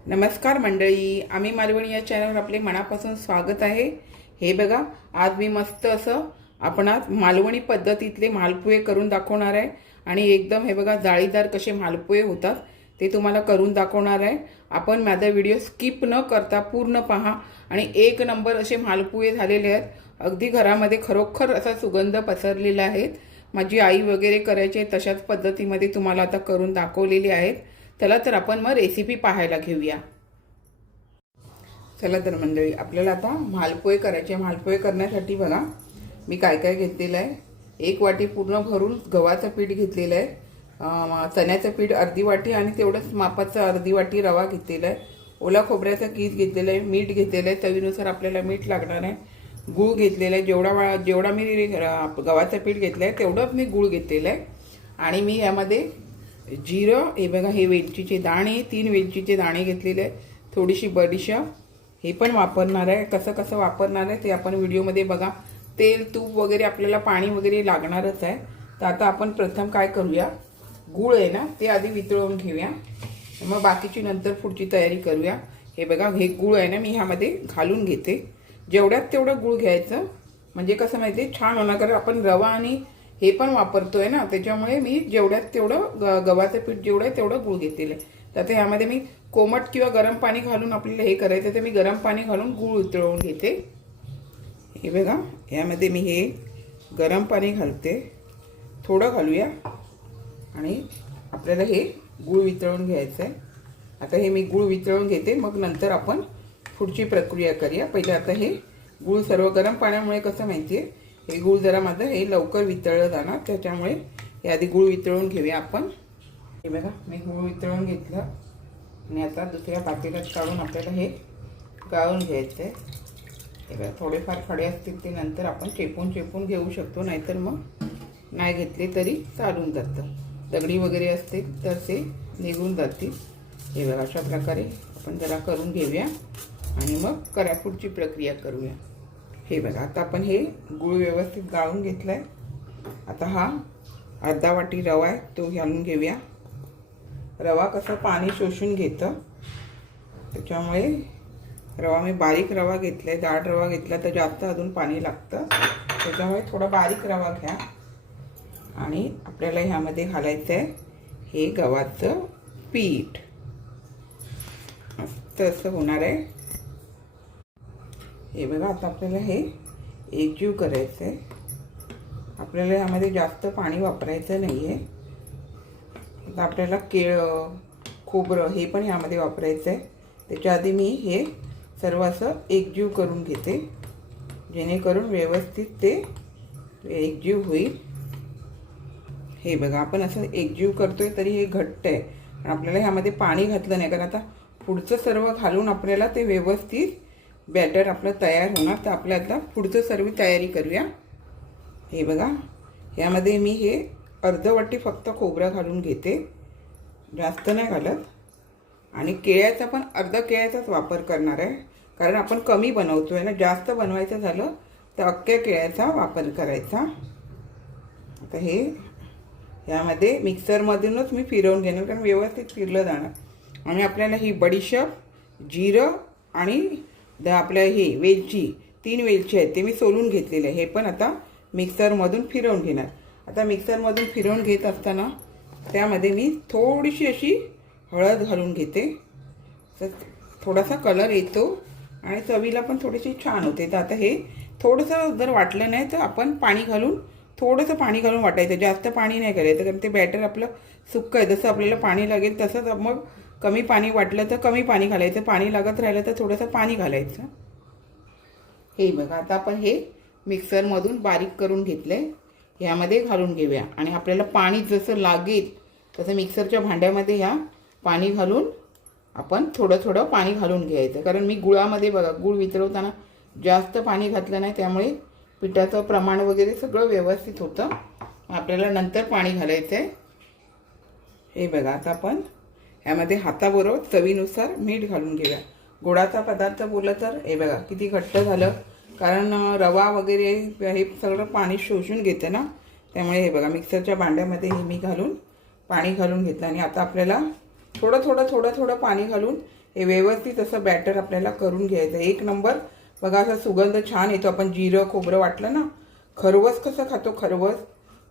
नमस्कार मंडळी, आम्ही मालवणी या चॅनलवर आपले मनापासून स्वागत आहे। हे बघा, आज मी मस्त असं आपण आज मालवणी पद्धतीतले मालपुहे करून दाखवणार आहे आणि एकदम हे बघा जाळीदार कसे मालपुहे होतात ते तुम्हाला करून दाखवणार आहे। आपण माझा व्हिडिओ स्किप न करता पूर्ण पहा आणि एक नंबर असे मालपुहे झालेले आहेत। अगदी घरामध्ये खरोखर असा सुगंध पसरलेला आहे। माझी आई वगैरे करायचे तशाच पद्धतीमध्ये तुम्हाला आता करून दाखवलेली आहेत। चला तर आपण मग रेसिपी पाहायला घेऊया। चला तर मंडळी, आपल्याला आता मालपोहे करायचे। मालपोहे करण्यासाठी बघा मी काय काय घेतलेलं आहे। एक वाटी पूर्ण भरून गव्हाचं पीठ घेतलेलं आहे, चण्याचं पीठ अर्धी वाटी आणि तेवढंच मापाचं अर्धी वाटी रवा घेतलेला आहे, ओला खोबऱ्याचा कीस घेतलेला आहे, मीठ घेतलेलं आहे, चवीनुसार आपल्याला मीठ लागणार आहे, गूळ घेतलेला आहे, जेवढा मी गव्हाचं पीठ घेतलं आहे तेवढंच मी गूळ घेतलेलं आहे। आणि मी यामध्ये जिरं, हे बघा हे वेलचीचे दाणे, 3 वेलचीचे दाणे घेतलेले आहे, थोडीशी बडीशेप हे पण वापरणार आहे। कसं कसं वापरणार आहे ते आपण व्हिडिओमध्ये बघा। तेल तूप वगैरे आपल्याला पाणी वगैरे लागणारच आहे। तर आता आपण प्रथम काय करूया, गूळ आहे ना ते आधी वितळवून घेऊया, मग बाकीची नंतर पुढची तयारी करूया। हे बघा हे गूळ आहे ना मी ह्यामध्ये घालून घेते। जेवढ्यात तेवढं गूळ घ्यायचं, म्हणजे कसं माहिती आहे छान होणार, कारण आपण रवा आणि हे पण वापरतोय ना, त्याच्यामुळे मी जेवढ्यात तेवढं गव्हाचं पीठ जेवढं आहे तेवढं गूळ घेतलेलं आहे। तर ते ह्यामध्ये मी कोमट किंवा गरम पाणी घालून आपल्याला हे करायचं, तर मी गरम पाणी घालून गूळ उतरवून घेते। हे बघा ह्यामध्ये मी हे गरम पाणी घालते, थोडं घालूया आणि आपल्याला हे गूळ वितळवून घ्यायचं आहे। आता हे मी गूळ वितळवून घेते, मग नंतर आपण पुढची प्रक्रिया करूया। पहिले आता हे गूळ सर्व गरम पाण्यामुळे कसं माहिती आहे, हे गूळ जरा माझं हे लवकर वितळलं जाणार, त्याच्यामुळे हे आधी गूळ वितळवून घेऊया आपण। हे बघा मी गूळ वितळवून घेतलं आणि आता दुसऱ्या पातेल्यात काढून आपल्याला हे गाळून घ्यायचं आहे। हे बघा थोडेफार खडे असतील ते नंतर आपण चेपून घेऊ शकतो, नाहीतर मग नाही घेतले तरी चालून जातं। दगडी वगैरे असतील तर ते निघून जातील। हे बघा अशा प्रकारे आपण जरा करून घेऊया आणि मग पुढची प्रक्रिया करूया। हे बघा आता आपण हे गूळ व्यवस्थित गाळून घेतला आहे। आता हा अर्धा वाटी रवा आहे तो घालून घेऊया। रवा कसं पाणी शोषून घेतं, त्याच्यामुळे रवा मी बारीक रवा घेतला आहे। जाड रवा घेतला तर जास्त अजून पाणी लागतं, त्याच्यामुळे थोडा बारीक रवा घ्या। आणि आपल्याला ह्यामध्ये घालायचं आहे हे गव्हाचं पीठ, मस्त असं होणार आहे। हे बघा आता आपल्याला हे एकजीव करायचं आहे। आपल्याला यामध्ये जास्त पाणी वापरायचं नाही आहे। आता आपल्याला केळं खोबरं हे पण यामध्ये वापरायचं आहे। त्याच्या आधी मी हे सर्व असं एकजीव करून घेते, जेणेकरून व्यवस्थित ते एकजीव होईल। हे बघा आपण असं एकजीव करतोय तरी हे घट्ट आहे, आपल्याला ह्यामध्ये पाणी घातलं नाही, कारण आता पुढचं सर्व घालून आपल्याला ते व्यवस्थित बॅटर आपलं तयार होणार। तर आपल्या आता पुढचं सर्व तयारी करूया। हे बघा यामध्ये मी हे अर्ध वाटी फक्त खोबरं घालून घेते, जास्त नाही घालत। आणि केळ्याचा पण अर्धा केळ्याचाच वापर करणार आहे, कारण आपण कमी बनवतो आहे ना, जास्त बनवायचं झालं तर अख्ख्या केळ्याचा वापर करायचा। आता हे यामध्ये मिक्सरमधूनच मी फिरवून घेणार, कारण व्यवस्थित फिरलं जाणार। आणि आपल्याला ही बडीशेप, जिरं आणि आपल्या हे वेलची, 3 वेलची आहेत ते मी सोलून घेतलेले आहे, हे पण आता मिक्सरमधून फिरवून घेणार। आता मिक्सरमधून फिरवून घेत असताना त्यामध्ये मी थोडीशी अशी हळद घालून घेते, तर थोडासा कलर येतो आणि चवीला पण थोडीशी छान होते। तर आता हे थोडंसं जर वाटलं नाही तर आपण पाणी घालून, थोडंसं पाणी घालून वाटायचं, जास्त पाणी नाही करायचं, कारण ते बॅटर आपलं सुक्कं आहे, जसं आपल्याला पाणी लागेल तसंच मग कमी पाणी वाटलं तर कमी पाणी घालायचं, पाणी लागत राहिलं तर थोडंसं पाणी घालायचं। हे बघा आता आपण हे मिक्सरमधून बारीक करून घेतलं आहे, ह्यामध्ये घालून घेऊया। आणि आपल्याला पाणी जसं लागेल तसं मिक्सरच्या भांड्यामध्ये ह्या पाणी घालून आपण थोडं थोडं पाणी घालून घ्यायचं, कारण मी गुळामध्ये बघा गूळ वितळवताना जास्त पाणी घातलं नाही, त्यामुळे पिठाचं प्रमाण वगैरे सगळं व्यवस्थित होतं। आपल्याला नंतर पाणी घालायचं आहे। हे बघा आता आपण ह्यामध्ये हाताबरोबर चवीनुसार मीठ घालून घेऊया। गोडाचा पदार्थ बोललं तर हे बघा किती घट्ट झालं, कारण रवा वगैरे हे सगळं पाणी शोषून घेते ना, त्यामुळे हे बघा मिक्सरच्या भांड्यामध्ये हे मी घालून पाणी घालून घेतलं। आणि आता आपल्याला थोडं थोडं पाणी घालून हे व्यवस्थित असं बॅटर आपल्याला करून घ्यायचं. एक नंबर बघा असा सुगंध छान येतो. आपण जिरं खोबरं वाटलं ना, खरवस कसं खातो खरवस,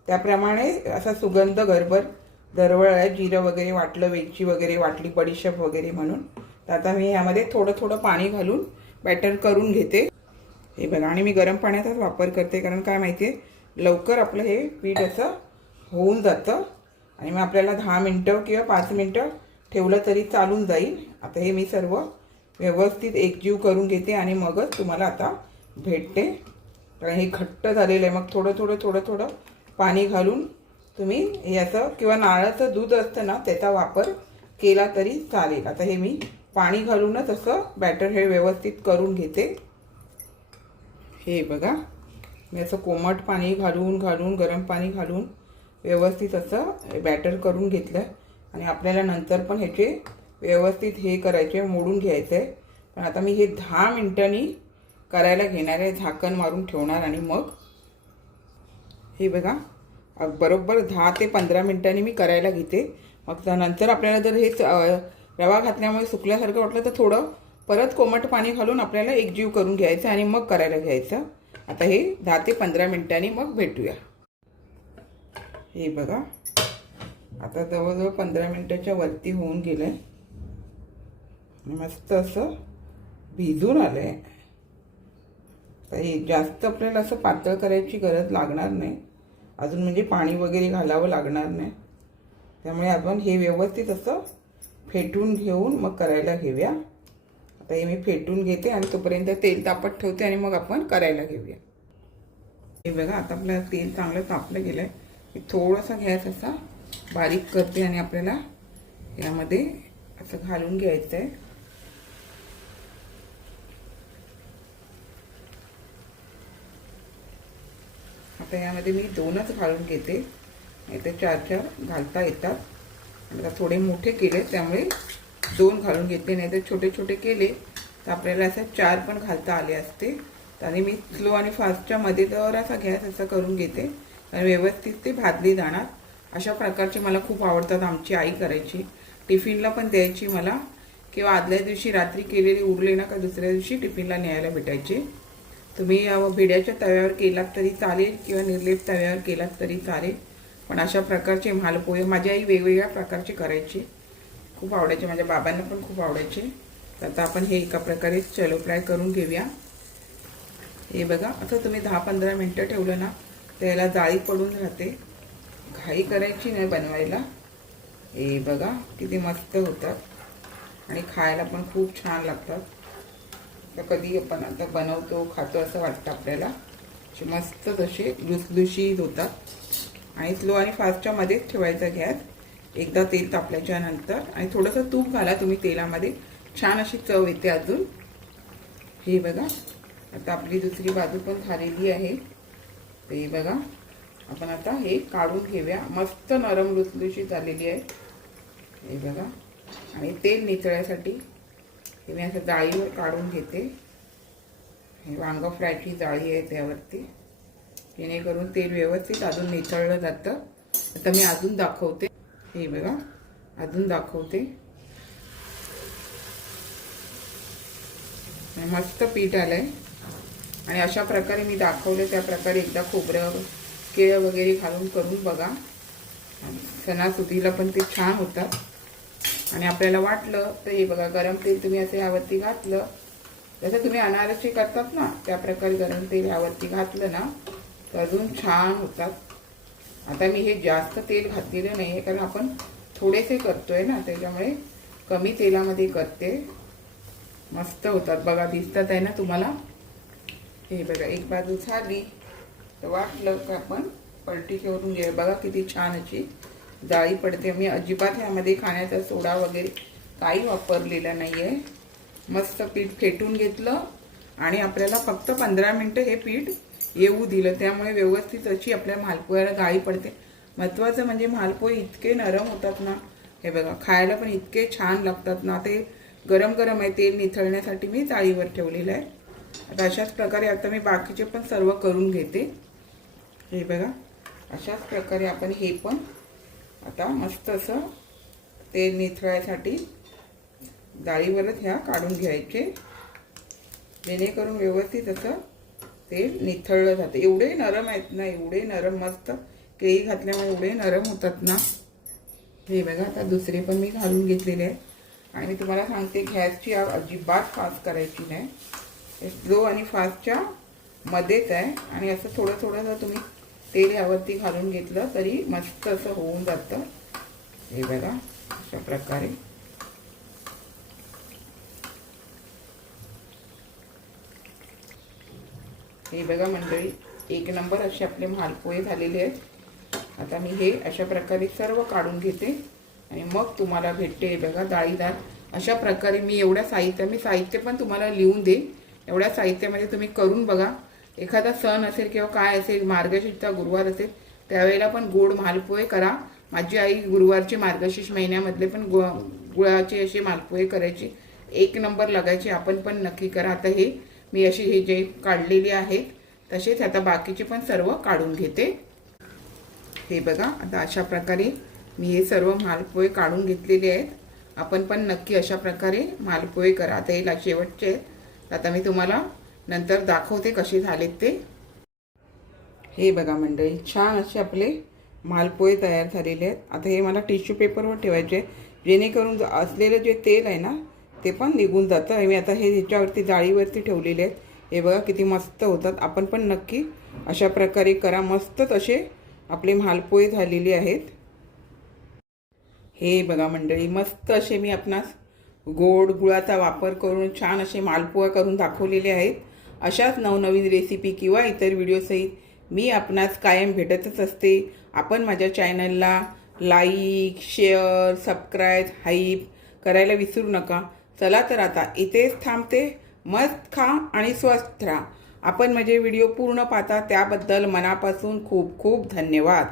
त्याप्रमाणे असा सुगंध घरभर दरवळ आहे. जिरं वगैरे वाटलं, वेलची वगैरे वाटली, बडीशेप वगैरे म्हणून. तर आता मी यामध्ये थोडं पाणी घालून बॅटर करून घेते. हे बघा, आणि मी गरम पाण्याचाच वापर करते, कारण काय माहिती आहे लवकर आपलं हे पीठ असं होऊन जातं. आणि मग आपल्याला 10 मिनटं किंवा 5 मिनटं ठेवलं तरी चालून जाईल. आता हे मी सर्व व्यवस्थित एकजीव करून घेते आणि मगच तुम्हाला आता भेटते. कारण हे घट्ट झालेलं आहे. मग थोडं पाणी घालून तुम्ही हे असं, किंवा नारळाचं दूध असतं ना त्याचा वापर केला तरी चालेल. आता हे मी पाणी घालूनच असं बॅटर हे व्यवस्थित करून घेते. हे बघा, मी असं कोमट पाणी घालून गरम पाणी घालून व्यवस्थित असं बॅटर करून घेतलं. आणि आपल्याला नंतर पण ह्याचे व्यवस्थित हे करायचे, मोडून घ्यायचं आहे. पण आता मी हे 10 मिनिटांनी करायला घेणार आहे. झाकण मारून ठेवणार आणि मग हे बघा बरोबर 10 ते 15 मिनिटांनी मी करायला घेते. मग नंतर आपल्याला जर हे रवा घातल्यामुळे सुकल्यासारखं वाटलं तर थोडं परत कोमट पाणी घालून आपल्याला एकजीव करून घ्यायचं आणि मग करायला घ्यायचं. आता हे 10 ते 15 मिनिटांनी मग भेटूया. हे बघा, आता जवळजवळ 15 मिनिटाच्या वरती होऊन गेलं आहे. मस्त असं भिजून आलं आहे. तर हे जास्त आपल्याला असं पातळ करायची गरज लागणार नाही अजून, म्हणजे पाणी वगैरे घालावं लागणार नाही. त्यामुळे आपण हे व्यवस्थित असं फेटून घेऊन मग करायला घेऊया. आता हे मी फेटून घेते आणि तोपर्यंत तेल तापत ठेवते आणि मग आपण करायला घेऊया. हे बघा, आता आपल्याला तेल चांगलं तापलं गेलं आहे. मी थोडासा गॅस असा बारीक करते आणि आपल्याला यामध्ये असं घालून घ्यायचं आहे. आता यामध्ये मी 2च घालून घेते, नाही तर 4 घालता येतात. आता थोडे मोठे केले त्यामुळे 2 घालून घेते, नाही तर छोटे केले तर आपल्याला असं 4 पण घालता आले असते. आणि मी स्लो आणि फास्टच्या मध्ये जरासा गॅस असा करून घेते, आणि व्यवस्थित ते भाजले जाणार. अशा प्रकारचे मला खूप आवडतात. आमची आई करायची, टिफिनला पण द्यायची मला, किंवा आदल्या दिवशी रात्री केलेले उरले ना का दुसऱ्या दिवशी टिफिनला न्यायला भेटायचे. तुम्ही भिड्याच्या तव्यावर केलात तरी चालेल किंवा निर्लेप तव्यावर केलात तरी चालेल. पण अशा प्रकारचे मालपोहे माझी आई वेगवेगळ्या प्रकारचे करायची, खूप आवडायचे. माझ्या बाबांना पण खूप आवडायचे. तर आता आपण हे एका प्रकारे चॅलो फ्राय करून घेऊया. हे बघा, असं तुम्ही 10-15 मिनटं ठेवलं ना तर याला जाळी पडून राहते. घाई करायची नाही बनवायला. हे बघा किती मस्त होतात आणि खायला पण खूप छान लागतात. तर कधी आपण आता बनवतो खातो असं वाटतं आपल्याला. मस्त जसे लुसलुशीत होतात. आणि स्लो आणि फास्टच्या मध्येच ठेवायचा गॅस. एकदा तेल तापल्याच्या नंतर आणि थोडंसं तूप घाला तुम्ही तेलामध्ये, छान अशी चव येते अजून. हे बघा, आता आपली दुसरी बाजू पण झालेली आहे. ते बघा, आपण आता हे काढून घेऊया. मस्त नरम लुसलुशीत झालेली आहे. हे बघा, आणि तेल निथळण्यासाठी हे मी असं जाळीवर काढून घेते. हे वांग फ्रायची जाळी आहे त्यावरती, जेणेकरून तेल व्यवस्थित अजून निथळलं जातं. आता मी अजून दाखवते. हे बघा, अजून दाखवते. मस्त पीठ आलंय. आणि अशा प्रकारे मी दाखवले त्या प्रकारे एकदा खोबरं केळं वगैरे घालून करून बघा. सणासुदीला पण ते छान होतात. आणि आपल्याला वाटलं तर हे बघा, गरम तेल तुम्ही असं यावरती घातलं, जसं तुम्ही अनारसे करतात ना त्या प्रकारे गरम तेल यावरती घातलं ना तर अजून छान होतात. आता मी हे जास्त तेल घातलेलं नाही आहे, कारण आपण थोडेसे करतोय ना, त्याच्यामुळे कमी तेलामध्ये करते. मस्त होतात बघा, दिसतात आहे ना तुम्हाला. हे बघा, एक बाजू झाली तर वाटलं का आपण पलटी करून घ्या. बघा किती छान अशी जाळी पडते. मी अजिबात ह्यामध्ये खाण्याचा सोडा वगैरे काही वापरलेला नाही आहे. मस्त पीठ फेटून घेतलं आणि आपल्याला फक्त 15 मिनटं हे पीठ येऊ दिलं, त्यामुळे व्यवस्थित अशी आपल्या मालपोह्याला जाळी पडते. महत्त्वाचं म्हणजे मालपोहे इतके नरम होतात ना, हे बघा, खायला पण इतके छान लागतात ना. ते गरम गरम आहे, तेल निथळण्यासाठी मी जाळीवर ठेवलेलं आहे. आता अशाच प्रकारे आता मी बाकीचे पण सर्व करून घेते. हे बघा, अशाच प्रकारे आपण हे पण आता मस्त असं तेल निथळायसाठी डाळीवरच ह्या काढून घ्यायचे, जेणेकरून व्यवस्थित असं तेल निथळलं जातं. एवढे नरम आहेत ना, एवढे नरम, मस्त केळी घातल्यामुळे एवढे नरम होतात ना. हे बघा, आता दुसरे पण मी घालून घेतलेले आहे. आणि मी तुम्हाला सांगते, गॅसची आग अजिबात फास्ट करायची नाही, स्लो आणि फास्टच्या मध्येच आहे. आणि असं थोडं थोडंसं तुम्ही तेल यावरती घालून घेतलं तरी मस्त असं होऊन जातं. हे बघा, अशा प्रकारे हे बघा मंडळी, एक नंबर असे आपले मालपोहे झालेले आहेत. आता मी हे अशा प्रकारे सर्व काढून घेते आणि मग तुम्हाला भेटते. हे बघा, डाळीदार अशा प्रकारे मी एवढ्या साहित्य पण तुम्हाला लिहून देईन. एवढ्या साहित्यामध्ये तुम्ही करून बघा. एखादा सण असेल किंवा काय असेल, मार्गशीर्षचा गुरुवार असेल, त्यावेळेला पण गोड मालपोहे करा. माझी आई गुरुवारचे मार्गशीर्ष महिन्यामधले पण गुळाचे असे मालपोहे करायचे, एक नंबर लागायचे. आपण पण नक्की करा. आता हे मी अशी हे जे काढलेले आहेत तसेच आता बाकीचे पण सर्व काढून घेते. हे बघा, आता अशा प्रकारे मी हे सर्व मालपोहे काढून घेतलेले आहेत. आपण पण नक्की अशा प्रकारे मालपोहे करा. आता हे शेवटचे आहेत, आता मी तुम्हाला नंतर दाखवते कसे झालेत ते. हे बघा मंडळी, छान असे आपले मालपोहे तयार झालेले आहेत. आता हे मला टिश्यू पेपरवर ठेवायचे, जेणेकरून असलेलं जे तेल आहे ना ते पण निघून जातं. मी आता हे ह्याच्यावरती जाळीवरती ठेवलेले आहेत. हे बघा किती मस्त होतात. आपण पण नक्की अशा प्रकारे करा. मस्तच असे आपले मालपोहे झालेले आहेत. हे बघा मंडळी, मस्त असे मी आपणास गोड गुळाचा वापर करून छान असे मालपोहे करून दाखवलेले आहेत. अशाच नवनवीन रेसिपी किंवा इतर व्हिडिओसहित मी आपणास कायम भेटतच असते. आपण माझ्या चॅनलला लाईक, शेअर, सबस्क्राईब, हाईप करायला विसरू नका. चला तर आता इथेच थांबते. मस्त खा आणि स्वस्थ राहा. आपण माझे व्हिडिओ पूर्ण पाहता त्याबद्दल मनापासून खूप खूप धन्यवाद.